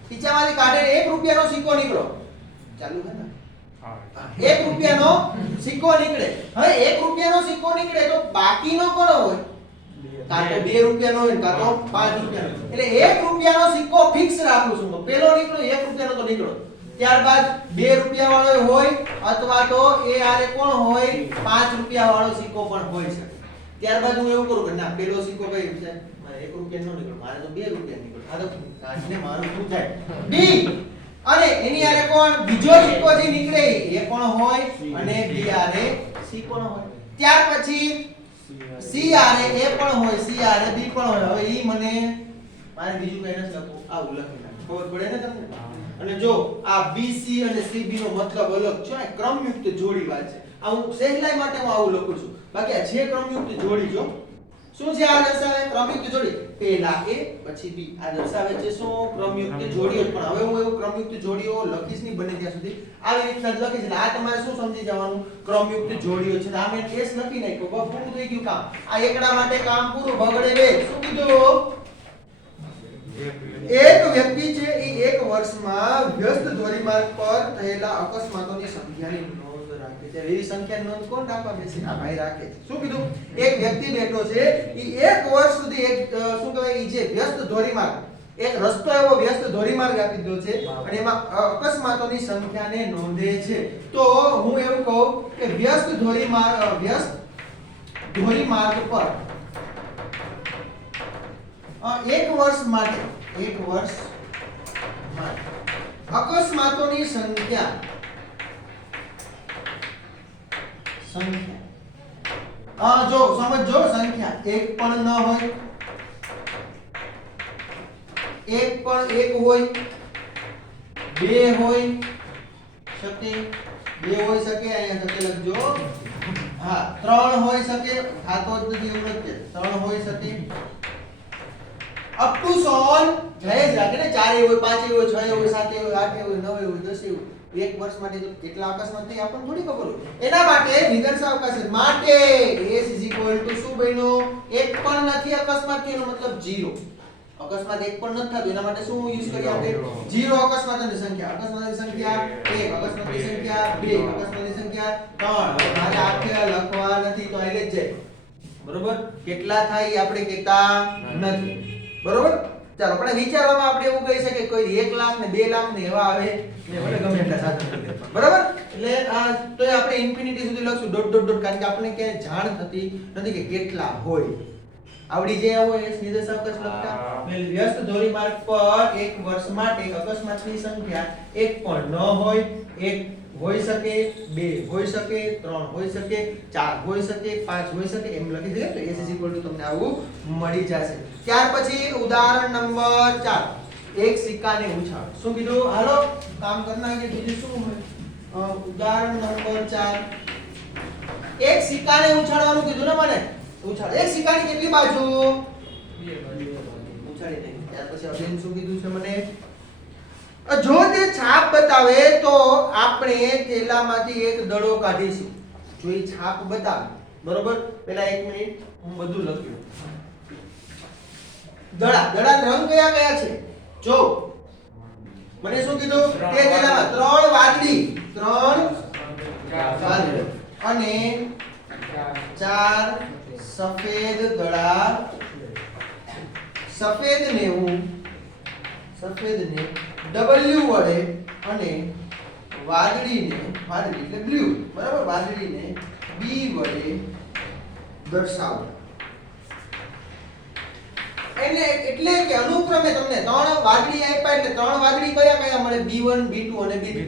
ખીચામાંથી કાઢે 1 રૂપિયાનો સિક્કો નીકળો ચાલુ છે ને 1 રૂપિયાનો સિક્કો નીકળે હવે 1 રૂપિયાનો સિક્કો નીકળે તો બાકીનો કોનો હોય કાં તો 2 રૂપિયાનો હોય કાં તો 5 રૂપિયાનો એટલે 1 રૂપિયાનો સિક્કો ફિક્સ રાખું છું તો પેલો નીકળ્યો 1 રૂપિયાનો તો નીકળો ત્યારબાદ 2 રૂપિયા વાળો હોય અથવા તો એ આરે કોણ હોય 5 રૂપિયા વાળો સિક્કો પણ હોય છે ત્યારબાદ હું એવું કરું કે ના પેલો સિક્કો કઈ છે મારે 1 રૂપિયાનો નીકળ્યો મારે તો 2 રૂપિયા નીકળ્યો આ તો કાઢને મારું શું થાય ડી અને એની આરે કોણ બીજો સિક્કો જે નીકળે એ કોણ હોય અને બી આરે સી કોણ હોય ત્યાર પછી સી આરે એ પણ હોય સી આરે બી પણ હોય હવે ઈ મને મારે બીજું કઈ નથી લખવું આવું લખી નાખો ખબર પડે ને તમને અને જો આ BC અને CB નો મતલબ અલગ છે આ ક્રમયુક્ત જોડી વાત છે આ હું સહેલાઈ માટે હું આવું લખું છું બાકી આ છે ક્રમયુક્ત જોડી જો શું છે આ દર્શાવે ક્રમયુક્ત જોડી પહેલા A પછી B આ દર્શાવે છે શું ક્રમયુક્ત જોડીઓ પણ હવે હું એવું ક્રમયુક્ત જોડીઓ લખીશ નહીં બને ત્યાં સુધી આવી રીતના જ લખીશ એટલે આ તમારે શું સમજી જવાનું ક્રમયુક્ત જોડીઓ છે આ મેં કેસ લખી નાખ્યો બસ પૂરું થઈ ગયું કામ આ એકડા માટે કામ પૂરું બગડે રે શું કીધું એક વ્યક્તિ છે એ એક વર્ષમાં વ્યસ્ત ધોરીમાર્ગ પર થયેલા અકસ્માતોની સંખ્યાની નોંધ રાખે છે એવી સંખ્યાની નોંધ કોણ રાખવા બેસે આ ભાઈ રાખે છે શું કીધું એક વ્યક્તિ બેઠો છે એ એક વર્ષ સુધી એક શું કહેવાય એ જે વ્યસ્ત ધોરીમાર્ગ એક રસ્તો એવો વ્યસ્ત ધોરીમાર્ગ આપી દીધો છે અને એમાં અકસ્માતોની સંખ્યાને નોંધે છે તો હું એવું કહું કે વ્યસ્ત ધોરીમાર્ગ પર એક વર્ષ માટે અકસ્માતોની સંખ્યા જો સમજો સંખ્યા એક પણ ન હોય એક પણ એક હોય, બે હોય શકે, બે હોય શકે, અહીંયા શકે લખજો. હા, ત્રણ હોય શકે, થાતો જ નથી એવું નથી, ત્રણ હોય શકે. અપ ટુ સોન જય જ રાખે ને, ચારે હોય, પાંચે હોય, છ હોય, સાતે હોય, આઠે હોય, નવે હોય, દસે હોય. એક વર્ષ માટે તો કેટલા અકસ્માત થઈ આપણને થોડી ખબર હોય. એના માટે નિદર્શ અવકાશ માટે s શું બન્યું? એક પણ નથી અકસ્માત થયો, એનો મતલબ 0. અકસ્માત એક પણ નથી થતો, એના માટે શું યુઝ કરીએ આપણે? 0 અકસ્માતની સંખ્યા. અકસ્માતની સંખ્યા 1, અકસ્માતની સંખ્યા 2, અકસ્માતની સંખ્યા 3. મારે આખે લખવા નથી તો આઈ જ જાય. બરોબર? કેટલા થાય એ આપણે કહેતા નથી. બરોબર? ચાલો પણ વિચારવામાં આપણે એવું કહી શકીએ કોઈ 1 લાખ ને 2 લાખ ને એવા આવે ને ભલે ગમે એટલા સાધન. બરાબર? એટલે તો આપણે ઇન્ફિનિટી સુધી લખશું ડોટ ડોટ ડોટ, કારણ કે આપણે ક્યાંય જાણ થતી નથી કે કેટલા હોય. આવડી જે હોય એ નિર્દેશ અવકાશ લખતા. વ્યસ્ત ધોરીમાર્ગ પર એક વર્ષ માટે અકસ્માતની સંખ્યા એક પણ ન હોય, એક હોઈ શકે, બે હોઈ શકે, ત્રણ હોઈ શકે, ચાર હોઈ શકે, પાંચ હોઈ શકે, એમ લખી દે તો s તમને આવું મળી જશે. ત્યાર પછી ઉદાહરણ નંબર 4, એક સિક્કાને ઉછાળ. શું કીધું? હાલો કામ કરના કે બીજું શું હોય? ઉદાહરણ નંબર 4, એક સિક્કાને ઉછાળવાનું કીધું ને મને. ઉછાળ. એક સિક્કાની કેટલી બાજુ? બે બાજુ. ઉછાળી દે. ત્યાર પછી અભિન શું કીધું છે મને? જો તે છાપ બતાવે તો આપણે થેલામાંથી એક દડો કાઢીશું. જો એ છાપ બતાવે, બરોબર? પહેલા 1 મિનિટ હું બધું લખ્યું. દડા રંગ કયા કયા છે? જો મને શું કીધું? તે થેલામાં 3 વાદળી, 3 વાદળી અને 4 સફેદ દડા. સફેદને W વડે અને વાદળીને, વાદળી એટલે બ્લુ, બરાબર? વાદળીને B વડે દર્શાવો. એટલે કે અનુક્રમે તમને 3 વાદળી આપ્યા એટલે 3 વાદળી કયા કયા મળે? B1 B2 અને B3.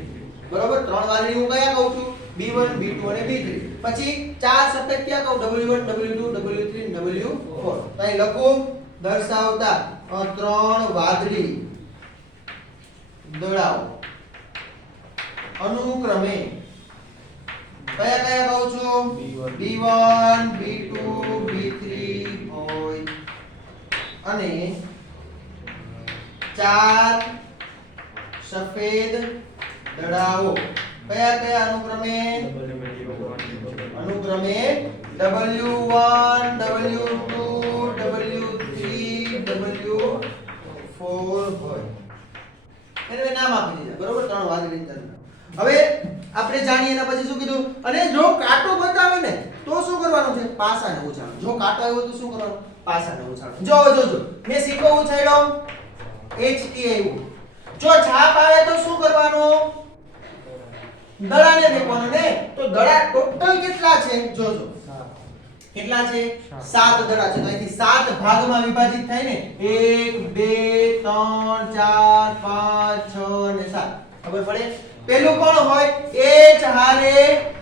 બરાબર? 3 વાદળી હું કયા કહું છું? B1 B2 અને B3. પછી 4 સફેદ ક્યાં કહું? W1 W2 W3 W4. તો અહીં લખું દર્શાવતા 3 વાદળી દડાઓ અનુક્રમે કયા કયા કહું છું? B1 B2 B3 હોય અને 4 સફેદ દડાઓ કયા કયા અનુક્રમે? અનુક્રમે W1 W2 W3 W4 હોય. એને નામ આપી દીધા. બરોબર? 3 વાદળી તરફ. હવે આપણે જાણીએ એના પછી શું કીધું? અને જો કાંટો બતાવે ને તો શું કરવાનું છે? પાસાને ઉછાળો. જો કાંટો આવ્યો તો શું કરવાનું? પાસાને ઉછાળો. જો મેં સિક્કો ઉછાળ્યો, HT આવ્યું. જો છાપ આવે તો શું કરવાનું? દડાને ફેંકવાનું ને. તો દડા ટોટલ કેટલા છે? જોજો કેટલા છે? 7 દડા છે. તો અહીંથી 7 ભાગમાં વિભાજિત થાય ને. 1 2 3 4 5 6 અને 7. ખબર પડે? પેલું કોણ હોય? H હારે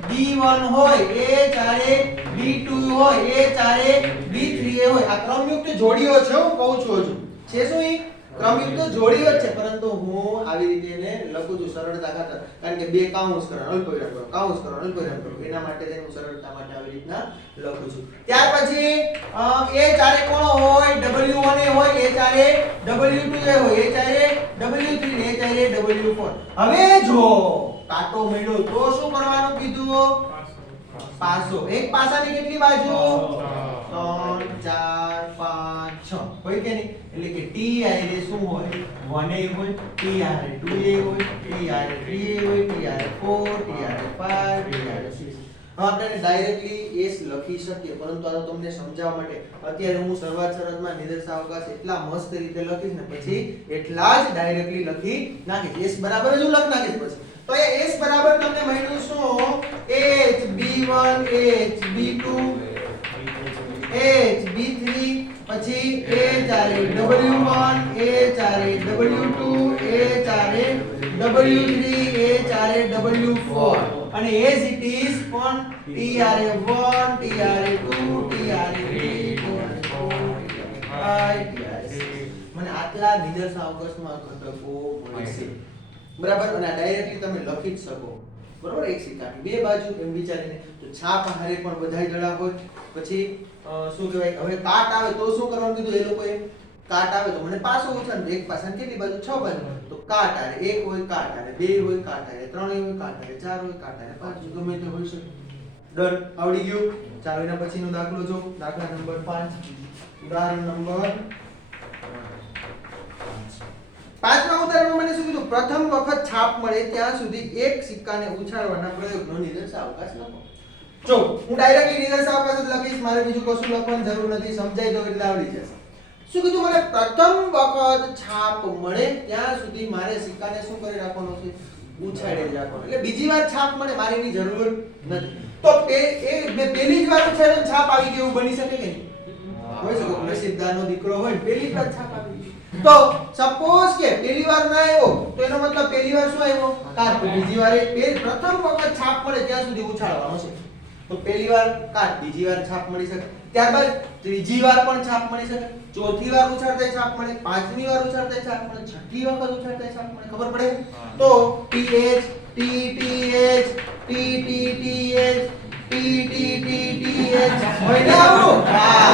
B1 હોય, H હારે B2 હોય, H હારે B3 હોય. આ ક્રમયુક્ત જોડીઓ છે, હું કહું છું હજુ. છે શું? ઈ ક્રમયુક્ત જોડીઓ છે, પરંતુ હું આવી રીતે એને લખું છું સરળતા ખાતર. કારણ કે બે કાઉન્સ કરો, અલ્પવિરામ કરો, કાઉન્સ કરો, અલ્પવિરામ કરો. એના માટે હું સરળતા માટે આવી રીતના લખું છું. ત્યાર પછી H હારે કોણ હોય? W1 હોય, H હારે W2 હોય, H હારે W3 ને H હારે W4. હવે જો કાંટો મળ્યો તો શું કરવાનું કીધું? પાસો. એક પાસાની કેટલી બાજુ? 3 4 5 6 હોય કે નહીં? એટલે કે T આરે શું હોય? 1A હોય, T આરે 2A હોય, T આરે 3A હોય, T આરે 4, T આરે 5, T આરે 6. હવે આપણે ડાયરેક્ટલી S લખી શકીએ, પરંતુ આ તમને સમજાવવા માટે અત્યારે હું શરૂઆતમાં નિર્દેશ અવકાશ એટલા મસ્ત રીતે લખીશ ને પછી એટલા જ ડાયરેક્ટલી લખી નાખીશ. S બરાબર જ હું લખી નાખીશ પછી. તો એ S બરાબર તમને મળ્યું શું? H B1 H B2 H B3 પછી H આરે W1 H આરે W2 H આરે W3 H આરે W4 અને as it is પણ T આરે 1 T આરે 2 T આરે 3 T આરે 4 T આરે 5 T આરે 6. મને તમને આટલા નિદર્શ અવકાશમાં ઘટકો મળશે બરાબર અને ડાયરેક્ટલી તમે લખી જ શકો બરાબર એક સિક્કાની બે બાજુ એમ વિચારીને તો છાપ હારે પણ બધાય દડા હોય પછી શું કહેવાય હવે કાટ આવે તો શું કરવાનું કીધું એ લોકોએ કાટ આવે તો મને પાછો ઉછાળ એક પાસાની કેટલી બાજુ 6 બાજુ તો કાટ આવે એક હોય કાટ આવે બે હોય કાટ આવે ત્રણ હોય કાટ આવે ચાર હોય કાટ આવે પાંચ ગમે તે હોઈ શકે ડન આવડી ગયું ચાલો એના પછીનો દાખલો જો દાખલા નંબર 5 ઉદાહરણ નંબર 5મા ઉદાહરણમાં મને શું કીધું પ્રથમ વખત છાપ મળે ત્યાં સુધી એક સિક્કાને ઉછાળવાના પ્રયોગનો નિદર્શ અવકાશ લખો જો હું ડાયરેક્ટલી નિદર્શ અવકાશ જ લખીશ મારે બીજું કશું લખવાની જરૂર નથી સમજાઈ દો એટલે આવડી જશે શું કીધું મને પ્રથમ વખત છાપ મળે ત્યાં સુધી મારે સિક્કાને શું કરી રાખવાનો છે ઉછાળી રાખવાનો એટલે બીજી વાર છાપ મળે મારે એની જરૂર નથી તો પહેલી જ વાર ઉછાળે છાપ આવી ગઈ એવું બની શકે કે નહીં હોય શકે નસીબદારનો દીકરો હોય પહેલી વાર છાપ આવી ગઈ તો સપોઝ કે પહેલી વાર ના આવ્યો તો એનો મતલબ પહેલી વાર શું આવ્યો કાટ બીજી વાર પ્રથમ વખત છાપ મળે ત્યાં સુધી ઉછાળવાનો છે તો પહેલી વાર કાટ બીજી વાર છાપ મળી શકે ત્યારબાદ ત્રીજી વાર પણ છાપ મળી શકે ચોથી વાર ઉછાળતા છાપ મળે પાંચમી વાર ઉછાળતા છાપ મળે છઠ્ઠી વખત ઉછાળતા છાપ મળે ખબર પડે તો TH TTH TTTH TTTTH હોય ને આવું હા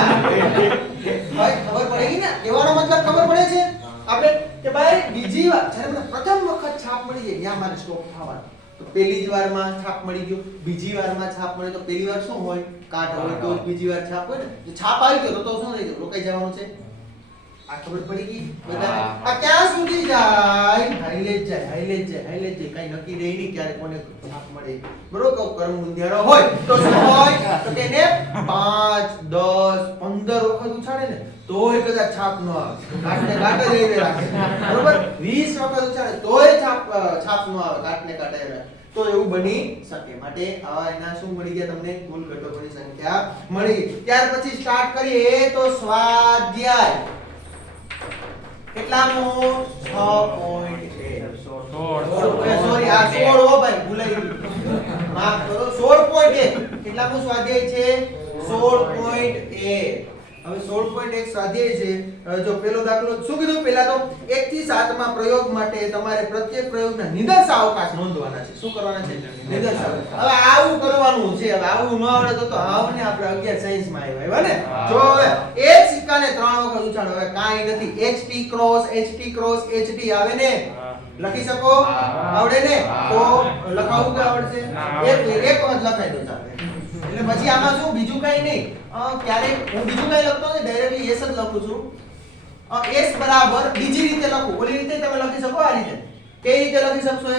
ભાઈ ખબર પડે ને કહેવાનો મતલબ ખબર પડે છે આપણે કે ભાઈ બીજી વાર જ્યારે મને પ્રથમ વખત છાપ મળી જાય ત્યાં મારે સ્ટોપ થવાનું તો પહેલી જ વારમાં છાપ મળી ગયો બીજી વારમાં છાપ મળે તો પહેલી વાર શું હોય કાટ હોય તો બીજી વાર છાપ હોય ને જો છાપ આવી ગયો તો શું થઈ ગયું રોકાઈ જવાનું છે આ ખબર પડી ગઈ બધાને આ ક્યાં સુધી જાય હાઈલેજ જાય કઈ નક્કી રહી નહીં ક્યારે કોને છાપ મળે બરોબર કર્મ મુંદ્યારો હોય તો શું હોય તો કે ને 5 10 15 વખત ઉછાળે ને તોય કદાચ છાપ ન આવે કાટને કાટ જ એવે રાખે બરોબર 20 વખત ઉછાળે તોય છાપ ન આવે કાટને કાટ જ રાખે તો એવું બની શકે માટે આવા એના શું મળી ગયા તમને કુલ ઘટકોની સંખ્યા મળી ગઈ ત્યાર પછી સ્ટાર્ટ કરીએ તો સ્વાધ્યાય કેટલામો 6.1 સોરી આ 16 હો ભાઈ ભૂલાઈ ગયું માફ કરો 16.1 કેટલામો સ્વાધ્યાય છે 16.1 હવે 16.1 સ્વાધ્યાય છે જો પેલો દાખલો શું કીધું પહેલા તો 1 થી 7 માં પ્રયોગ માટે તમારે પ્રત્યેક પ્રયોગના નિદર્શ અવકાશ નોંધવાના છે શું કરવાના છે નિદર્શ અવકાશ હવે આવું કરવાનું છે હવે આવું ન આવડે તો આવને આપણે 11 સાયન્સ માં આવ્યા ને જો હવે એક સિક્કાને 3 વખત ઉછાળો હવે કાઈ નથી HT cross HT આવે ને લખી શકો આવડે ને તો લખાવું કે આવડશે એક વખત લખાઈ દો ચાલે એટલે પછી આમાં શું બીજું કઈ નહીં ક્યારેક હું બીજું કઈ લખતો નથી ડાયરેક્ટલી S જ લખું છું S બરાબર બીજી રીતે લખું ઓલી રીતે તમે લખી શકો આ રીતે કઈ રીતે લખી શકશો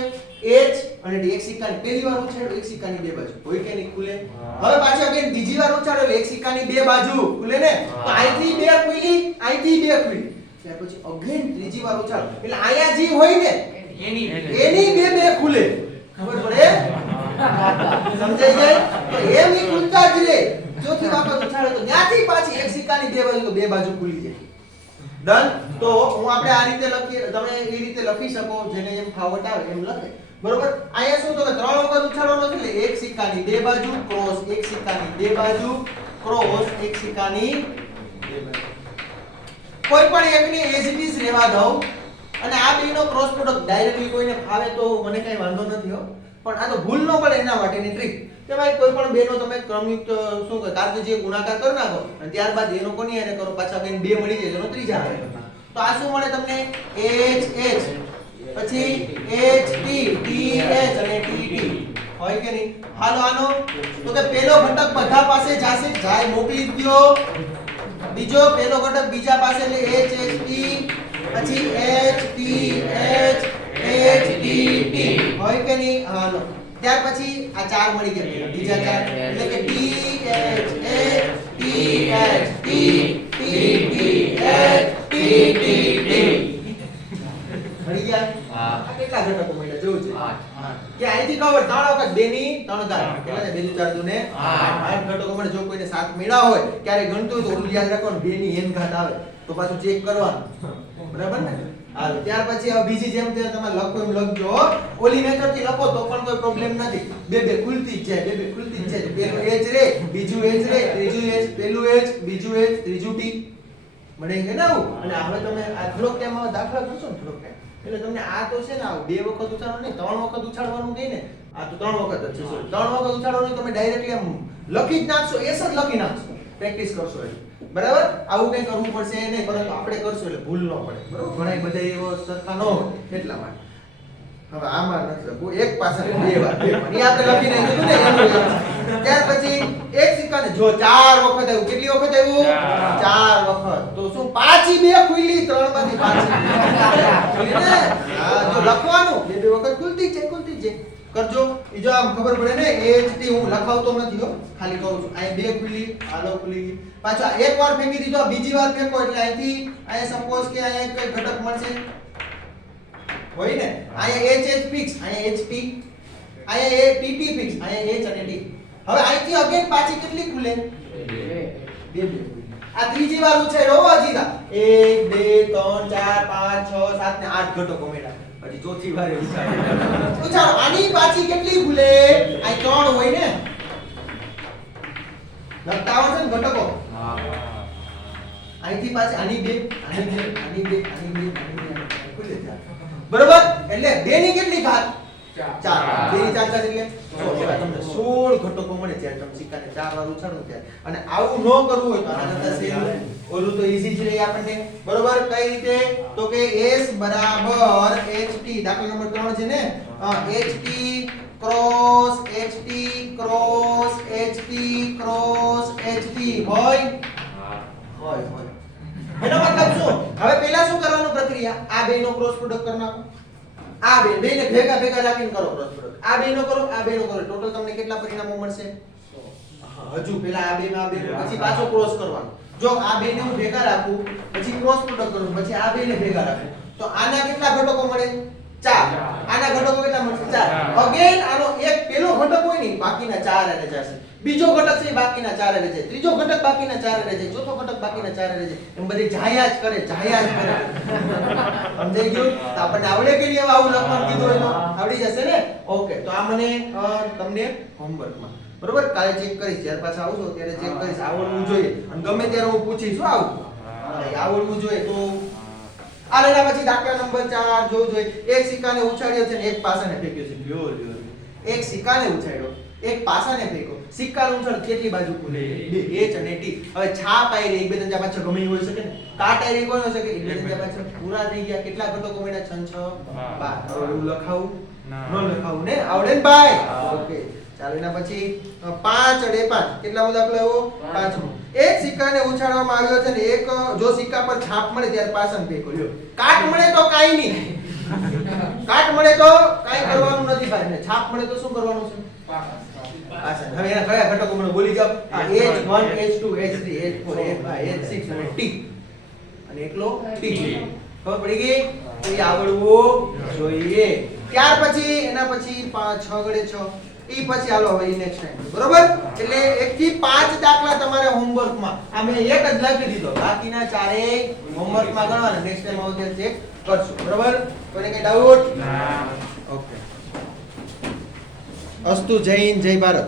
H અને D એક સિક્કાની પહેલી વાર ઉછાળો એક સિક્કાની બે બાજુ હોય કે નહીં ખુલે હવે પાછો અગેન બીજી વાર ઉછાળો એક સિક્કાની બે બાજુ ખુલે ને તો અહીંથી બે ખુલી અહીંથી બે ખુલી ત્યાર પછી અગેન ત્રીજી વાર ઉછાળો એટલે આયા જે હોય ને એની બે ખુલે ખબર પડે સમજાઈ જાય તો એમ ઈ ખુલતા જ રહે ચોથી વખત ઉછાળે તો ત્યાંથી પાછી એક સિક્કાની બે બાજુ તો બે બાજુ ખુલી જાય ડન તો હું આપણે આ રીતે લખીએ તમે એ રીતે લખી શકો જેને એમ ફાવટ આવે એમ લખે બરોબર અહીંયા શું તો 3 વખત ઉછાળવાનો છે એટલે એક સિક્કાની બે બાજુ ક્રોસ એક સિક્કાની બે બાજુ ક્રોસ એક સિક્કાની બે બાજુ કોઈ પણ એકને એઝ ઇટ ઇઝ રહેવા દઉં અને આ બેનો ક્રોસ પ્રોડક્ટ ડાયરેક્ટલી કોઈને ફાવે તો મને કઈ વાંધો નથી હો પણ આ તો ભૂલ ન પડે એના માટેની ટ્રીક કે ભાઈ કોઈ પણ બેનો તમે ક્રમયુક્ત શું કહે કાર્તેજીય ગુણાકાર કરી નાખો અને ત્યારબાદ એનો કોની હારે કરો પાછા બેન બે મળી જાય એનો ત્રીજા આવે તો આ શું મળે તમને H પછી HT TH અને TT હોય કે નહીં હાલો આનો તો કે પહેલો ઘટક બધા પાસે જાશે જાય મોકલી દયો બીજો પહેલો ઘટક બીજા પાસે એટલે HHT પછી HTH હોય કે નહીં હાલો ત્યાર પછી આ ચાર મળી ગયા બીજા ચાર એટલે કે મળી ગયા આ કેટલા ઘટકો મળ્યા જોવું છે કે અહીંથી ખબર 3 વખત 2 ની 3 ઘાત કેટલા છે 2 4 2 ને 8 ઘટકો મળે જો કોઈને 7 મળ્યા હોય ત્યારે ગણતું તો ઓલું યાદ રાખવાનું 2 ની n ઘાત આવે તો પાછું ચેક કરવાનું બરાબર ને હાલ ત્યાર પછી હવે બીજી જેમ તે તમે લખો એમ લખજો ઓલી મેથડ થી લખો તો પણ કોઈ પ્રોબ્લેમ નથી બે ખુલતી જ જાય બે ખુલતી જ જાય પેલું H રે બીજું H રે ત્રીજું H પેલું H બીજું H ત્રીજું T મળે કે ના આવું? અને હવે તમે આ થોડોક ટાઈમ હવે દાખલા કરશો ને થોડોક ટાઈમ એટલે તમને આ તો છે ને આવું 2 વખત ઉછાળવાનું નહીં 3 વખત ઉછાળવાનું કહી ને આ તો 3 વખત જ છે સોરી 3 વખત ઉછાળવાનું તમે ડાયરેક્ટલી આમ લખી જ નાખશો એસ જ લખી નાખશો પ્રેક્ટિસ કરશો એટલે બરાબર આવું કંઈ કરવું પડશે નહીં પરંતુ આપણે કરશું એટલે ભૂલ ન પડે બરાબર ઘણા બધા એવો સરખા ન હોય એટલા માટે હવે આમાં નથી લખવું એક પાછળ 2 વાર એ આપણે લખી નાખ્યું ને એનું ત્યાર પછી એક સિક્કાને જો 4 વખત આવ્યું કેટલી વખત આવ્યું 4 વખત તો શું પાછી 2 ખુલી 3 માંથી પાછી ને હા જો લખવાનું 2 વખત ખુલતી છે કરજો ઈ જો આમ ખબર પડે ને HT હું લખાવતો નથી હો ખાલી કહું છું આ 2 ખુલી આલો ખુલી પાછા એક વાર ફેંકી દીધો બીજી વાર ફેંકો એટલે અહીંથી અહીંયા સપોઝ કે અહીંયા કઈ ઘટક મળશે હોય ને અહીંયા H ફિક્સ અહીંયા HP અહીંયા A PP ફિક્સ અહીંયા H અને T હવે અહીંથી અગેન પાછી કેટલી ખુલે 2 આ ત્રીજી વાર ઉછાળ્યો હજી 1 2 3 4 5 6 7 ને 8 ઘટકો મળ્યા હજી ચોથી વારે ઉછાળો આની પાછી કેટલી ખુલે આ 3 હોય ને લખતા આવડે ને ઘટકો હા અહીંથી પાછી આની 2 ખુલે બરોબર એટલે 2 ની કેટલી ઘાત 4 2 ની 4 ઘાત એટલે તમને 16 ઘટકો મળે જ્યારે તમે સિક્કાને 4 વાર ઉછાળો ત્યારે અને આવું ન કરવું હોય તો આના કરતા સહેલું ઓલું તો ઈઝી જ રહે આપણને બરોબર કઈ રીતે તો કે S બરાબર HT દાખલા નંબર 3 છે ને HT cross HT cross HT cross HT હોય એનો મતલબ શું હવે પહેલા શું કરવાનું પ્રક્રિયા આ બેનો ક્રોસ પ્રોડક્ટ કરી નાખો આ બેને ભેગા રાખીને કરો ક્રોસ પ્રોડક્ટ આ બેનો કરો ટોટલ તમને કેટલા પરિણામો મળશે હજુ પહેલા આ બેમાં પછી પાછો ક્રોસ કરવાનો જો આ બેને હું ભેગા રાખું પછી ક્રોસ પ્રોડક્ટ કરું પછી આ બેને ભેગા રાખું તો આના કેટલા ઘટકો મળે 4 આના ઘટકો કેટલા મળશે 4 અગેન આનો એક પેલો ઘટક હોય ને બાકીના 4 રહે જશે બીજો ઘટક છે બાકીના 4 રહે જાય ત્રીજો ઘટક બાકીના 4 રહે જાય ચોથો ઘટક બાકીના 4 રહે જાય એમ બધી જાયા જ કરે સમજાઈ ગયું તો આપણને આવડે કે નહીં આવું લખવાનું કીધું હોય તો આવડી જશે ને ઓકે તો આ મને તમને હોમવર્કમાં બરોબર કાલે ચેક કરીશ જ્યારે પાછા આવશો ત્યારે ચેક કરીશ આવડવું જોઈએ અને ગમે ત્યારે હું પૂછીશ શું આવું આવડવું જોઈએ તો આ લેના પછી દાખલા નંબર 4 જોવું જોઈએ એક સિક્કાને ઉછાળ્યો છે ને એક પાસાને ફેંક્યો છે લ્યો એક સિક્કાને ઉછાળ્યો એક પાસાને ફેંક્યો સિક્કાનું ઉછાળ કેટલી બાજુ ખુલે H અને T હવે છાપ આઈ એક બે ત્રણ ચાર પાંચ છ ગમે હોઈ શકે ને કાટ આઈ કોઈ હોઈ શકે એક બે ત્રણ ચાર પાંચ છ પૂરા થઈ ગયા કેટલા ઘટકો મળ્યા 6 6 12 હવે એવું લખાવું ન લખાવું ને આવડે ને ભાઈ ઓકે ચાલો એના પછી 5 અને 5 કેટલા દાખલો આવ્યો પાંચમો એક સિક્કાને ઉછાળવામાં આવ્યો છે ને એક જો સિક્કા પર છાપ મળે ત્યારે પાસાને ફેંકો લ્યો કાટ મળે તો કાઈ નહીં કાટ મળે તો કાઈ કરવાનું નથી ભાઈ ને છાપ મળે તો શું કરવાનું છે પાસા હવે એના કયા ઘટકો મને બોલી જાવ આ H1 H2 H3 H4 H5 H6 અને T અને એકલો T ખબર પડી ગઈ એ આવડવું જોઈએ ત્યાર પછી એના પછી 5 6 ગડે 6 ઈ પછી હાલો હવે નેક્સ્ટ ટાઈમ બરોબર એટલે 1 થી 5 દાખલા તમારે હોમવર્ક માં આ મેં એક જ લખી દીધો બાકીના ચારેય હોમવર્ક માં ગણવાના નેક્સ્ટ ટાઈમ આવશે ચેક કરશું બરોબર કોઈને કઈ ડાઉટ ના ઓકે અસ્તુ જય હિન્દ જય ભારત